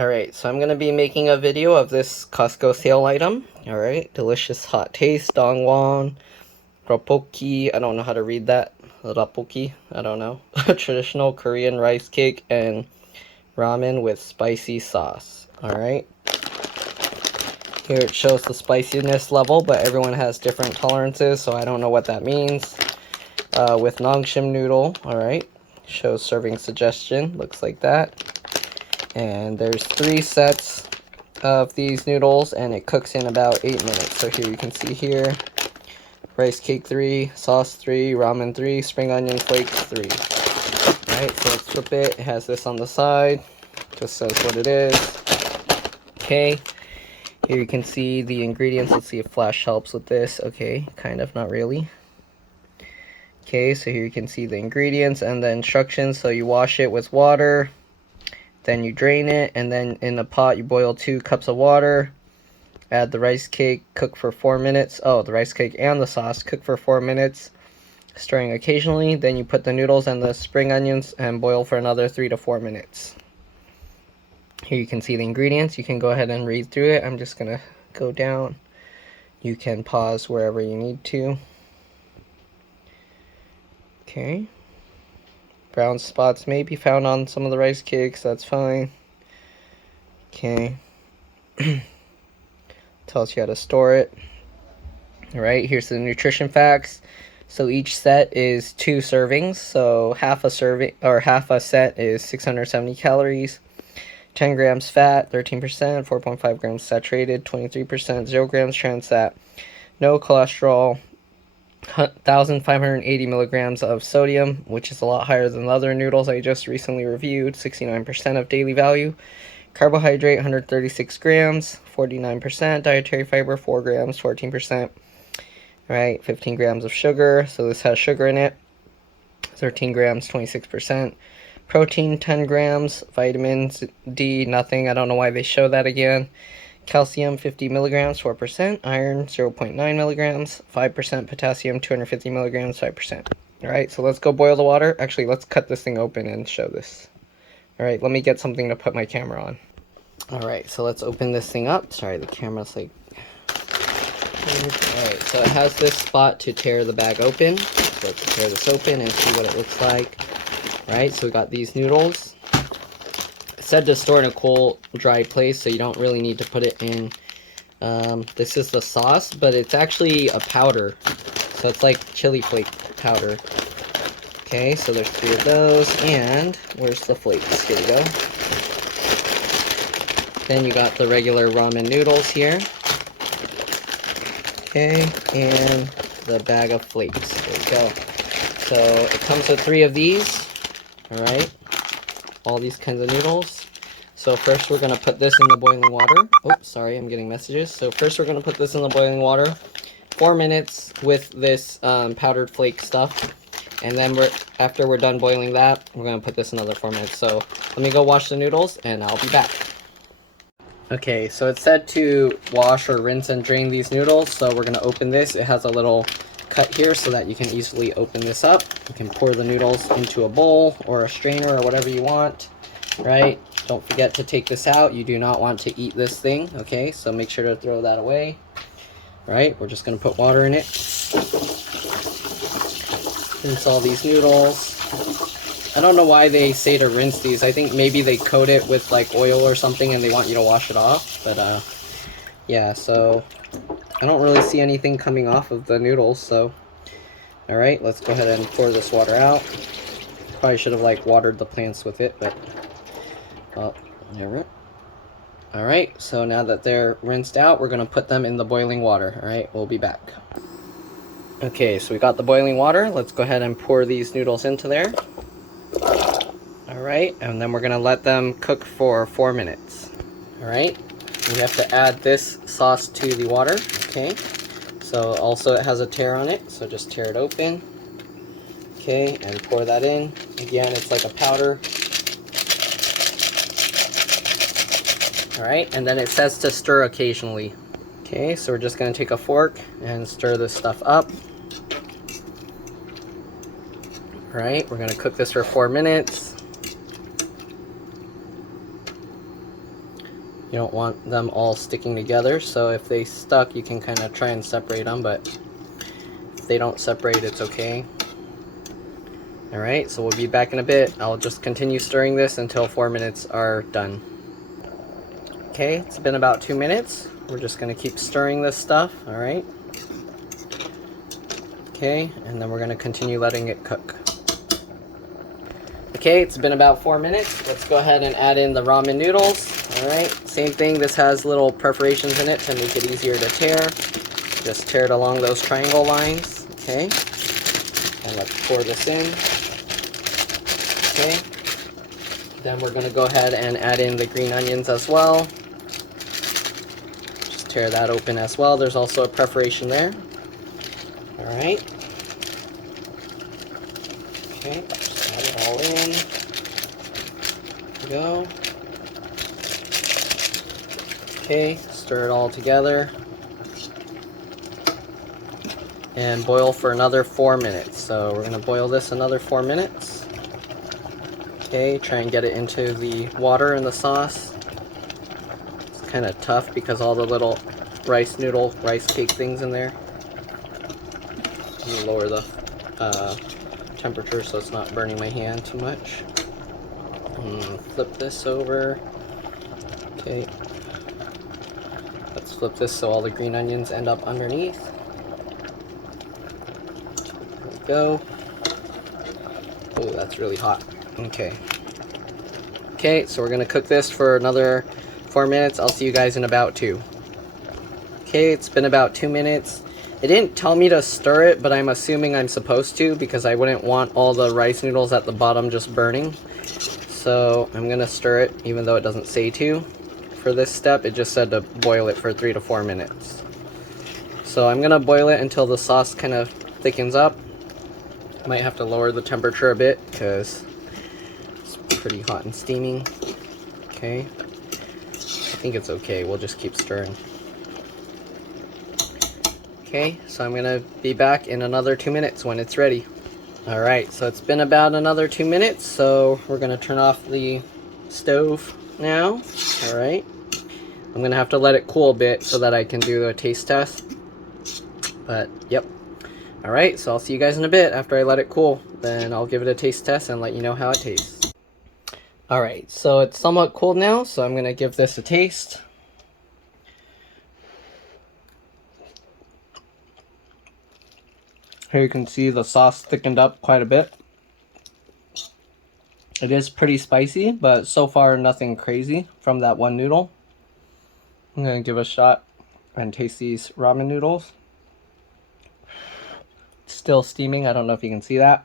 Alright, so I'm going to be making a video of this Costco sale item. Alright, delicious hot taste, dongwon, Rapokki, I don't know how to read that. Rapokki, I don't know. Traditional Korean rice cake and ramen with spicy sauce. Alright. Here it shows the spiciness level, but everyone has different tolerances, so I don't know what that means. With nongshim noodle, alright. Shows serving suggestion, looks like that. And there's 3 sets of these noodles, and it cooks in about 8 minutes. So here you can see here, rice cake 3, sauce 3, ramen 3, spring onion flakes 3. Alright, so let's flip it. It has this on the side. Just says what it is. Okay, here you can see the ingredients. Let's see if flash helps with this. Okay, kind of, not really. Okay, so here you can see the ingredients and the instructions. So you wash it with water. Then you drain it, and then in a pot you boil 2 cups of water. Add the rice cake, cook for 4 minutes. Oh, the rice cake and the sauce, cook for 4 minutes, stirring occasionally. Then you put the noodles and the spring onions and boil for another 3 to 4 minutes. Here you can see the ingredients. You can go ahead and read through it. I'm just going to go down. You can pause wherever you need to. Okay. Brown spots may be found on some of the rice cakes, that's fine. Okay. Tells you how to store it. Alright, here's the nutrition facts. So each set is 2 servings, so half a serving or half a set is 670 calories, 10 grams fat, 13%, 4.5 grams saturated, 23%, 0 grams trans fat, no cholesterol, 1,580 milligrams of sodium, which is a lot higher than the other noodles I just recently reviewed, 69% of daily value. Carbohydrate, 136 grams, 49%. Dietary fiber, 4 grams, 14%. Right, 15 grams of sugar, so this has sugar in it. 13 grams, 26%. Protein, 10 grams. Vitamins D, nothing. I don't know why they show that again. Calcium, 50 milligrams, 4%. Iron, 0.9 milligrams. 5%. Potassium, 250 milligrams, 5%. Alright, so let's go boil the water. Actually, let's cut this thing open and show this. Alright, let me get something to put my camera on. Alright, so let's open this thing up. Sorry, the camera's like... Alright, so it has this spot to tear the bag open. So let's tear this open and see what it looks like. Alright, so we got these noodles. It said to store in a cool, dry place, so you don't really need to put it in. This is the sauce, but it's actually a powder. So it's like chili flake powder. Okay, so there's 3 of those, and where's the flakes? Here we go. Then you got the regular ramen noodles here. Okay, and the bag of flakes. There we go. So it comes with 3 of these. Alright, all these kinds of noodles. So first we're going to put this in the boiling water. Oh, sorry, I'm getting messages. So first we're going to put this in the boiling water. 4 minutes with this powdered flake stuff. And then after we're done boiling that, we're going to put this another 4 minutes. So let me go wash the noodles and I'll be back. Okay, so it said to wash or rinse and drain these noodles. So we're going to open this. It has a little cut here so that you can easily open this up. You can pour the noodles into a bowl or a strainer or whatever you want, right? Don't forget to take this out. You do not want to eat this thing, okay? So make sure to throw that away, right? We're just going to put water in it. Rinse all these noodles. I don't know why they say to rinse these. I think maybe they coat it with like oil or something and they want you to wash it off. But yeah, so I don't really see anything coming off of the noodles. So alright, let's go ahead and pour this water out. Probably should have like watered the plants with it, but well, never. Alright, so now that they're rinsed out, we're going to put them in the boiling water. Alright, we'll be back. Okay, so we got the boiling water. Let's go ahead and pour these noodles into there. Alright, and then we're going to let them cook for 4 minutes. Alright, we have to add this sauce to the water. Okay, so also it has a tear on it, so just tear it open. Okay, and pour that in. Again, it's like a powder. Alright, and then it says to stir occasionally. Okay, so we're just going to take a fork and stir this stuff up. Alright, we're going to cook this for 4 minutes. You don't want them all sticking together, so if they stuck, you can kind of try and separate them, but if they don't separate, it's okay. Alright, so we'll be back in a bit. I'll just continue stirring this until 4 minutes are done. Okay, it's been about 2 minutes. We're just going to keep stirring this stuff, alright? Okay, and then we're going to continue letting it cook. Okay, it's been about 4 minutes. Let's go ahead and add in the ramen noodles. Alright, same thing. This has little perforations in it to make it easier to tear. Just tear it along those triangle lines. Okay, and let's pour this in. Okay, then we're going to go ahead and add in the green onions as well. Just tear that open as well. There's also a perforation there. Alright. Okay, just add it all in. There we go. Okay, stir it all together. And boil for another 4 minutes. So we're going to boil this another 4 minutes. Okay, try and get it into the water and the sauce. It's kind of tough because all the little rice cake things in there. Let me lower the temperature so it's not burning my hand too much. Flip this over. Okay. Let's flip this so all the green onions end up underneath. There we go. Oh, that's really hot. Okay. Okay, so we're going to cook this for another 4 minutes. I'll see you guys in about 2. Okay, it's been about 2 minutes. It didn't tell me to stir it, but I'm assuming I'm supposed to because I wouldn't want all the rice noodles at the bottom just burning. So I'm going to stir it even though it doesn't say to. For this step, it just said to boil it for 3 to 4 minutes. So I'm going to boil it until the sauce kind of thickens up. Might have to lower the temperature a bit because it's pretty hot and steaming. Okay. I think it's okay. We'll just keep stirring. Okay, so I'm going to be back in another 2 minutes when it's ready. Alright, so it's been about another 2 minutes, so we're going to turn off the stove now. Alright. I'm going to have to let it cool a bit so that I can do a taste test. But, yep. Alright, so I'll see you guys in a bit after I let it cool. Then I'll give it a taste test and let you know how it tastes. Alright, so it's somewhat cooled now, so I'm going to give this a taste. Here you can see the sauce thickened up quite a bit. It is pretty spicy, but so far nothing crazy from that one noodle. I'm going to give a shot and taste these ramen noodles. Still steaming, I don't know if you can see that.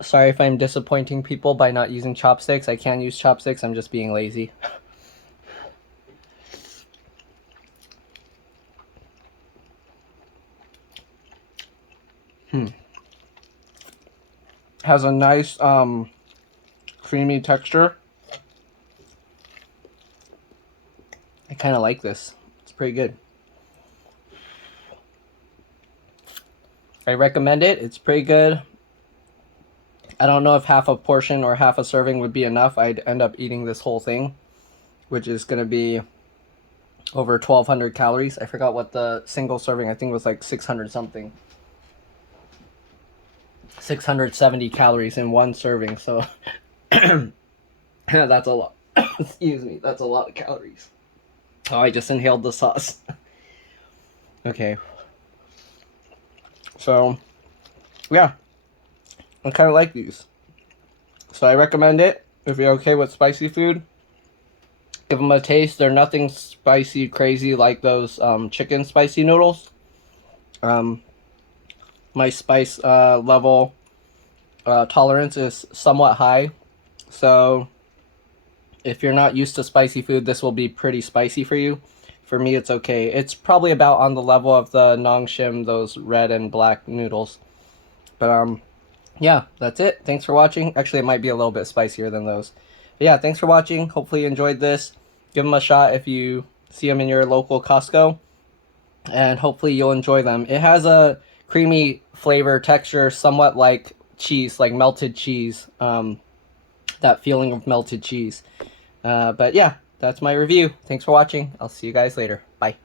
Sorry if I'm disappointing people by not using chopsticks. I can use chopsticks, I'm just being lazy. Has a nice creamy texture. I kind of like this. It's pretty good. I recommend it. It's pretty good. I don't know if half a portion or half a serving would be enough. I'd end up eating this whole thing, which is going to be over 1,200 calories. I forgot what the single serving, I think it was like 600 something. 670 calories in one serving, so that's a lot. Excuse me, that's a lot of calories. Oh, I just inhaled the sauce. Okay. So, yeah. I kind of like these. So I recommend it if you're okay with spicy food. Give them a taste. They're nothing spicy crazy like those chicken spicy noodles. My spice level tolerance is somewhat high. So if you're not used to spicy food, this will be pretty spicy for you. For me, it's okay. It's probably about on the level of the Nongshim, those red and black noodles. But yeah, that's it. Thanks for watching. Actually, it might be a little bit spicier than those. But yeah, thanks for watching. Hopefully you enjoyed this. Give them a shot if you see them in your local Costco. And hopefully you'll enjoy them. It has a creamy flavor texture, somewhat like cheese, like melted cheese. that feeling of melted cheese. But yeah, that's my review. Thanks for watching. I'll see you guys later. Bye.